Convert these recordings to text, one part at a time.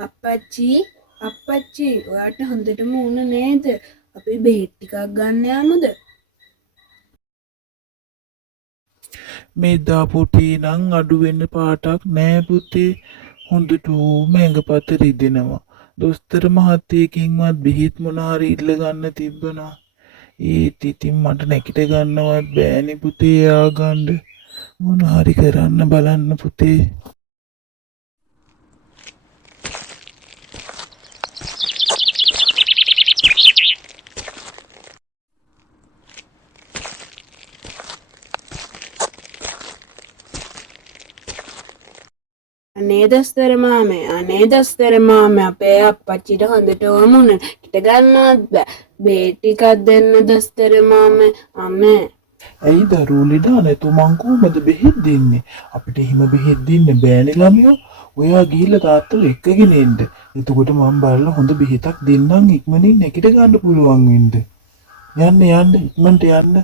අප්පච්චි අප්පච්චි ඔයාට හොඳටම වුණ නේද? අපි බෙහෙත් ටිකක් ගන්න යමුද? මේ දාපොටේ නම් අඩු වෙන්න පාටක් නෑ පුතේ. හොඳටම ඇඟපත රිදෙනවා. දොස්තර මහත්තයෙක්ගෙන්වත් බෙහෙත් මොන හරි ඉල්ල ගන්න තිබ්බනා. ඒත් ඉතින් මට නැගිට ගන්නවත් බෑනේ පුතේ ආගන්න. මොන හරි කරන්න බලන්න පුතේ. අනේ දොස්තර මාමේ අපේ අප්පච්චිට හොඳටම වුණ කිට ගන්නවත් බෑ. බෙහෙත් ටිකක් දෙන්න දොස්තර මාමේ. අම්මේ ඇයි දරුවෝ ලෙඩ නැතු මං කොහමද බෙහෙත් දෙන්නේ? අපිට එහෙම බෙහෙත් දෙන්න බෑනේ ළමයෝ. ඔයා ගිහිල්ලා තාත්තලා එක්කගෙන එන්න. එතකොට මම බලලා හොඳ බෙහෙතක් දෙන්නම් ඉක්මනින් නැගිට ගන්න පුළුවන් වෙන්න. යන්න ඉක්මනට යන්න.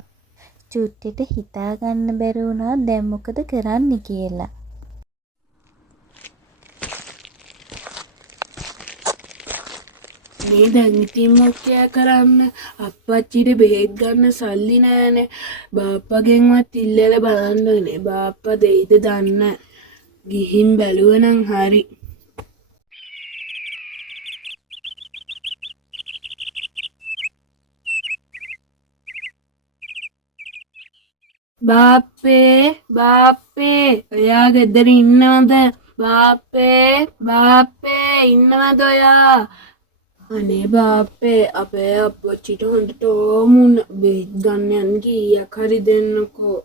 චුට්ටිට හිතා ගන්න බැරි වුණා දැන් මොකද කරන්න කියලා. මේ දැන් ඉතින් මොකෑ කරන්න? අප්පච්චිට බෙහෙත් ගන්න සල්ලි නෑනේ. බාප්පගෙන්වත් ඉල්ලලා බලන්න ඕනේ. බාප්පා දෙයිද දන්නේ. ගිහින් බැලුවනම් හරි. බාප්පේ ඔයා ගෙදර ඉන්නවද? බාප්පේ ඉන්නවද ඔයා? අනේ බාප්පේ අපේ අප්පච්චිට හොඳටම බෙහෙත් ගන්න යන්න කීයක් හරි දෙන්නකෝ.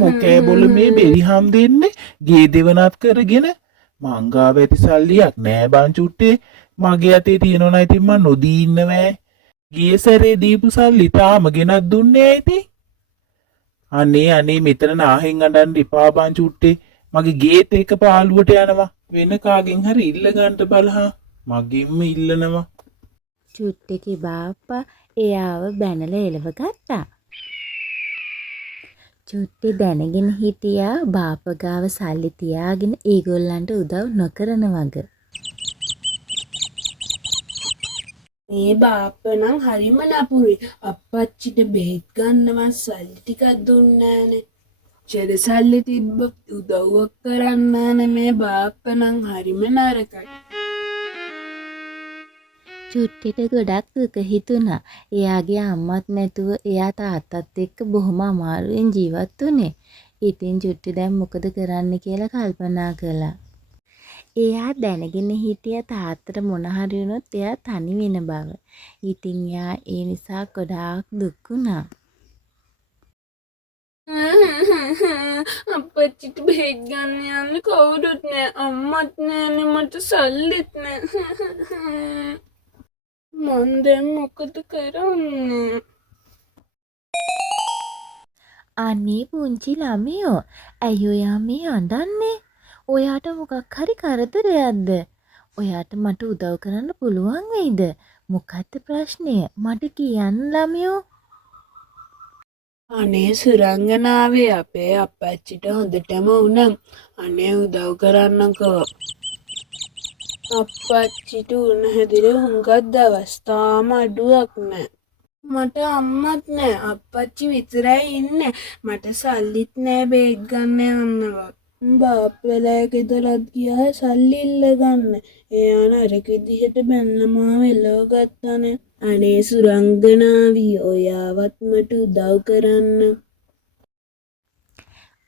මොකෑ බොල මේ බෙරිහම් දෙන්නේ ගේ දෙවනත් කරගෙන මංගාව ඇති සල්ලියක් නෑ බං චුට්ටේ. මගේ අතේ තියෙනවා ඉතින් මං නොදී ඉන්නවෑ. ගිය සැරේ දීපු සල්ලි තාම ගෙනත් දුන්නේ ඇයි? අනේ මෙතන නාහෙන් අඬන්න එපා බං චුට්ටේ. මගේ ගේත් එක පාළුවට යනවා. වෙන කාගෙන් හරි ඉල්ල ගන්න බලහා. මගෙන්ම ඉල්ලනවා. චුට්ටිගේ බාප්පා එයාව බැනලා එලව ගත්තා. චුට්ටි දැනගෙන හිටියා බාප්පා ගාව සල්ලි තියාගෙන ඒගොල්ලන්ට උදව් නොකරන වග. මේ බාප්පා නම් හරිම නපුරුයි. අප්පච්චිට බෙහෙත් ගන්නවත් සල්ලි ටිකක් දුන්නේ නෑනේ. චෙද සල්ලි තිබ්බ උදව්වක් කරන්න නෑනේ. මේ බාප්පා නම් හරිම නරකයි. චුට්ටිට ගොඩක් දුක හිතුණා. එයාගේ අම්මත් නැතුව එයා තාත්තත් එක්ක බොහොම අමාරුවෙන් ජීවත් වුණේ. ඉතින් චුට්ටි දැන් මොකද කරන්න කියලා කල්පනා කළා. එයා දැනගෙන හිටිය තාත්තට මොන හරි වුණොත් එයා තනි වෙන බව. ඉතින් එයා ඒ නිසා ගොඩාක් දුක් වුණා. අප්පච්චිට බෙහෙත් ගන්න යන්න කවුරුත් නෑ. අම්මත් නෑනේ. මට සල්ලිත් නෑ. මන් දැන් මොකද කරන්නේ? අනේ පුංචි ළමයෝ ඇයි ඔයා මේ අඬන්නේ? ඔයාට මොකක් හරි කරදරයක්ද? ඔයාට මට උදව් කරන්න පුළුවන් වෙයිද? මොකක්ද ප්‍රශ්නය? මට කියන්න ළමයෝ. අනේ සුරංගනාවේ අපේ අප්පච්චිට හොඳටම වුණා. අනේ උදව් කරන්නකෝ. අප්පච්චිට උණ හැදිර හුඟක් දවස් තාම අඩුවක් නෑ. මට අම්මත් නෑ. අප්පච්චි විතරයි ඉන්නේ. මට සල්ලිත් නෑ බෙහෙත් ගන්න යන්නවත්. බාප්පලා ගෙදරත් ගියා සල්ලි ඉල්ල ගන්න. එයා නරක විදිහට බැන්න මාව එලව ගත්තානේ. අනේ සුරංගනාවී ඔයාවත් මට උදව් කරන්න.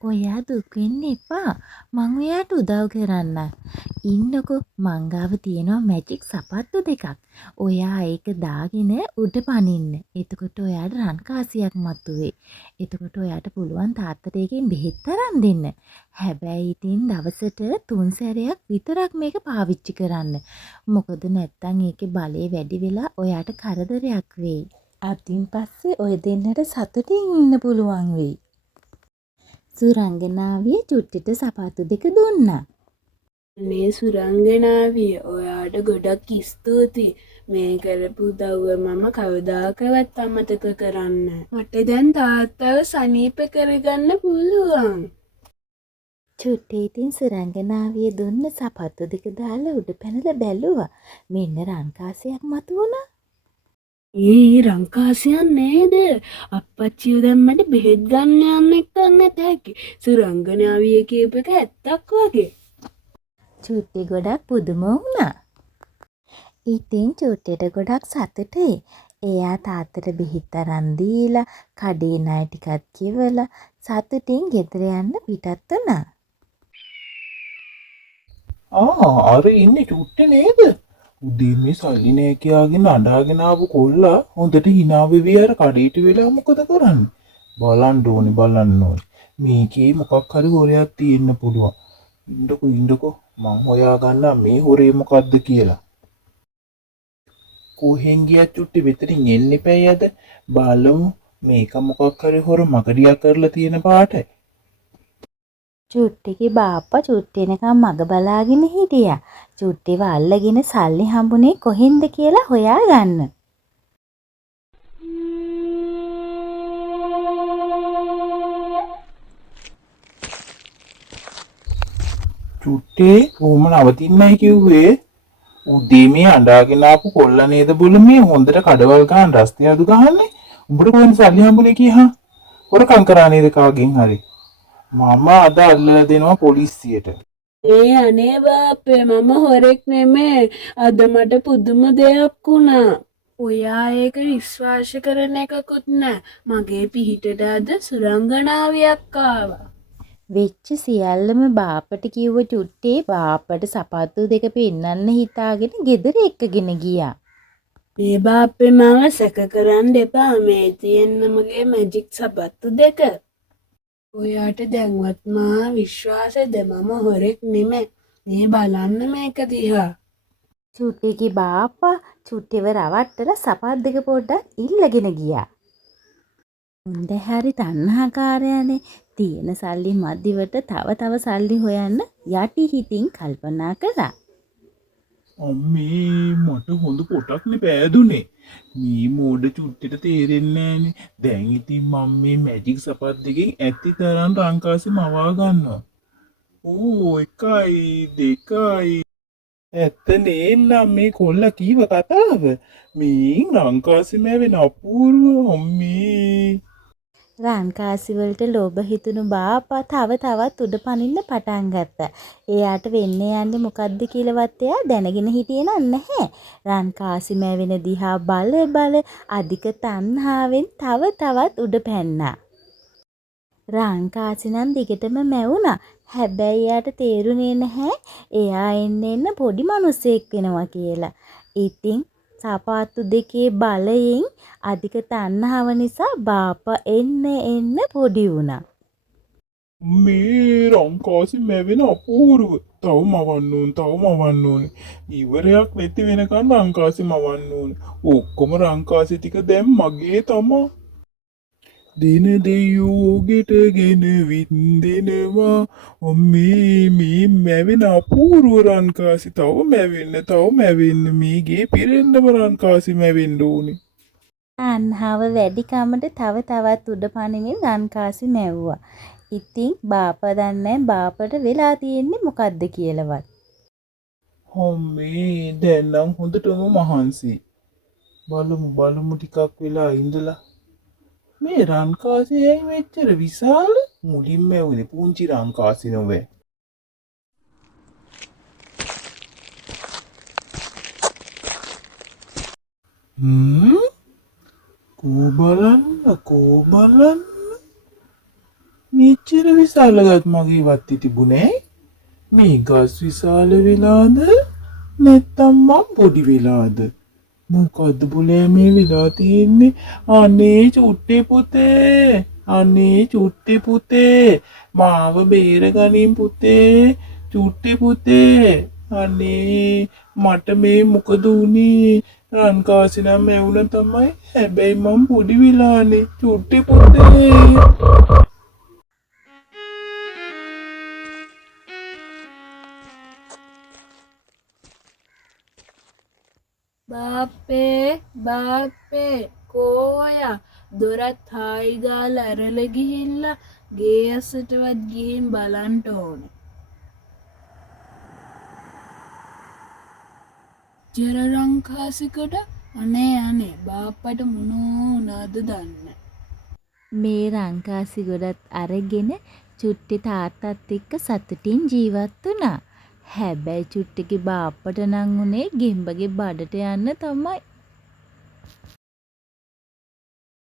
ඔයා දුක් වෙන්න එපා. මං ඔයාට උදව් කරන්න. ඉන්නකෝ මං ගාව තියෙනවා මැජික් සපත්තු දෙකක්. ඔයා ඒක දාගෙන උඩ පනින්න. එතකොට ඔයාට රන් කාසියක් මතුවේ. එතකොට ඔයාට පුළුවන් තාත්තට එකෙන් බෙහෙත් අරන් දෙන්න. හැබැයි ඉතින් දවසට 3 සැරයක් විතරක් මේක පාවිච්චි කරන්න. මොකද නැත්තම් ඒකේ බලය වැඩි වෙලා ඔයාට කරදරයක් වෙයි. අදින් පස්සේ ඔය දෙන්නට සතුටින් ඉන්න පුළුවන් වෙයි. සුරංගනාවිය චුට්ටිට සපත්තු දෙක දුන්නා. අනේ සුරංගනාවිය ඔයාට ගොඩක් ස්තුතියි. මේ කරපු උදව්ව මම කවදාකවත් අමතක කරන්නේ නෑ. මට දැන් තාත්තව සනීප කරගන්න පුළුවන්. චුට්ටේ ඉතින් සුරංගනාවිය දුන්න සපත්තු දෙක දාලා උඩ පැනලා බැලුවා. මෙන්න රන්කාසියක් මතුවුණා. ඒ රංකාසියන් නේද? අප්පච්චිව දැම්මට බෙහෙත් ගන්න යන්න එක්කන් නැත හැකි. සුරංගනාවිය කියප එක ඇත්තක් වගේ. චුට්ටි ගොඩක් පුදුම වුණා. ඉතින් චුට්ටිට ගොඩක් සතුටුයි. එයා තාත්තට බෙහෙත් අරන් දීලා කඩේ ණය ටිකක් ගෙවලා සතුටින් ගෙදර යන්න පිටත් වුණා. අර ඉන්නේ චුට්ටේ නේද? උදේ මේ සල්ලි නෑ කියාගෙන අඬාගෙන ආපු කොල්ලා හොඳට hina වෙවි අර කඩේට වෙලා මොකද කරන්නේ? බලන්න ඕනේ. මේකේ මොකක් හරි හොරයක් තියෙන්න පුළුවන්. ඉන්නකෝ මං හොයාගන්නා මේ හොරේ මොකද්ද කියලා. කොහෙන් ගියත් චුට්ටි විතරින් එන්න එපැයි අද. බලමු මේක මොකක් හරි හොර මගඩියක් කරලා තියෙන පාටයි. චුට්ටිගේ බාප්පා චුට්ටි එනකම් මග බලාගෙන හිටියා. චුට්ටිව අල්ලගෙන සල්ලි හම්බුනේ කොහෙන්ද කියලා හොයාගන්න. චුට්ටේ කොහොම නවතින්නයි කිව්වේ? උදේ මේ අඬාගෙන ආපු කොල්ලා නේද බුල මේ හොඳට කඩවල් ගන්න රස්තිය අදු ගහන්නේ. උඹට කොහෙන්ද සල්ලි හම්බුනේ කීහා? හොරකම් කරා නේද කාගෙන් හරි? මම අද අල්ලලා දෙනවා පොලිසියට. ඒ අනේ බාප්පේ මම හොරෙක් නෙමේ. අද මට පුදුම දෙයක් වුණා. ඔයා ඒක විශ්වාස කරන එකකුත් නෑ. මගේ පිහිටට අද සුරංගනාවියක් ආවා. වෙච්ච සියල්ලම බාප්පට කිව්ව චුට්ටේ බාප්පට සපත්තු දෙක පෙන්නන්න හිතාගෙන ගෙදර එක්කගෙන ගියා. මේ බාප්පේ මාව සැක කරන්න එපා. මේ තියෙන්න මගේ මැජික් සපත්තු දෙක. ඔයාට දැන්වත් මා විශ්වාසෙද මම හොරෙක් නෙමෙයි. මේ බලන්න මේක දිහා. චුට්ටිගේ බාප්පා චුට්ටිව රවට්ටලා සපත් දෙක පොඩ්ඩක් ඉල්ලගෙන ගියා. උන්ද හරි තණ්හාකාරයනේ. තියෙන සල්ලි මදිවට තව සල්ලි හොයන්න යටි හිතින් කල්පනා කළා. අම්මේ මට හොඳ පොටක්නේ පෑදුනේ. මේ මෝඩ චුට්ටිට තේරෙන්නේ නෑනේ. දැන් ඉතින් මම මේ මැජික් සපත් දෙකෙන් ඇති තරම් රංකාසි මවා ගන්නවා. ඕ 1 2 ඇත්ත නේනම් මේ කොල්ලා කීව කතාව. මේ රංකාසි මැවෙන අපූර්ව අම්මේ. රන්කාසි වලට ලෝභ හිතුණු බාප්පා තවත් උඩ පනින්න පටන් ගත්තා. එයාට වෙන්නේ යන්නේ මොකද්ද කියලාවත් එයා දැනගෙන හිටියේ නැහැ. රන්කාසි මැවෙන දිහා බල අධික තණ්හාවෙන් තවත් උඩ පැන්නා. රන්කාසි නම් දිගටම මැවුණා. හැබැයි එයාට තේරුනේ නැහැ එයා එන්න පොඩි මිනිසෙක් වෙනවා කියලා. ඉතින් සපාත්තු දෙකේ බලයෙන් අධික තණ්හාව නිසා බාප්පා එන්න පොඩි වුණා. මේ රංකාසි මැවෙන අපූර්ව. තව මවන්න ඕනේ. ඉවරයක් නැති වෙනකන් රංකාසි මවන්න ඕනේ. ඔක්කොම රංකාසි ටික දැන් මගේ තමා. දින දෙයෝ ගෙටගෙන වින්දෙනවා. ඔම්මේ මේ මැවෙන අපූර්ව රංකාසි තව මැවෙන්න මේගේ පිරෙන්නම රංකාසි මැවෙන්න ඕනේ. තණ්හාව වැඩි කමට තවත් උඩ පනිමින් රන්කාසි මැව්වා. ඉතින් බාප්පා දන්නේ බාප්පට වෙලා තියෙන්නේ මොකද්ද කියලාවත්. ඔම්මේ දැන් නම් හොඳටම මහන්සි. බලමු ටිකක් වෙලා ඉඳලා. මේ රන්කාසි ඇයි මෙච්චර විශාල? මුලින්ම ඇවිල්ලා පුංචි රන්කාසි නොවේ. කෝ බලන්න මෙච්චර විශාල ගත් මගේ වත්තේ තිබුණේ. මේ ගස් විශාල වෙලාද නැත්තම් මම පොඩි වෙලාද? මොකද්ද බුලේ මේ වෙලා තියෙන්නේ? අනේ චුට්ටි පුතේ මාව බේරගනින් පුතේ. චුට්ටි පුතේ අනේ මට මේ මොකද උනේ? රන්කාසි නම් ඇවුන තමයි. හැබැයි මම පොඩි වෙලානේ. චුට්ටි පුතේ. බාප්පේ කෝයා දොරත් හායි ගාලා ඇරලා ගිහිල්ලා ගේ ඇසටවත් ගිහින් බලන්න ඕනේ. ජරරංකාසිකට අනේ බාප්පට මොනෝ වුණාද දන්නේ. මේ රංකාසි ගොඩත් අරගෙන චුට්ටි තාත්තත් එක්ක සතුටින් ජීවත් වුණා. හැබැයි චුට්ටිගේ බාප්පට නම් උනේ ගෙම්බගේ බඩට යන්න තමයි.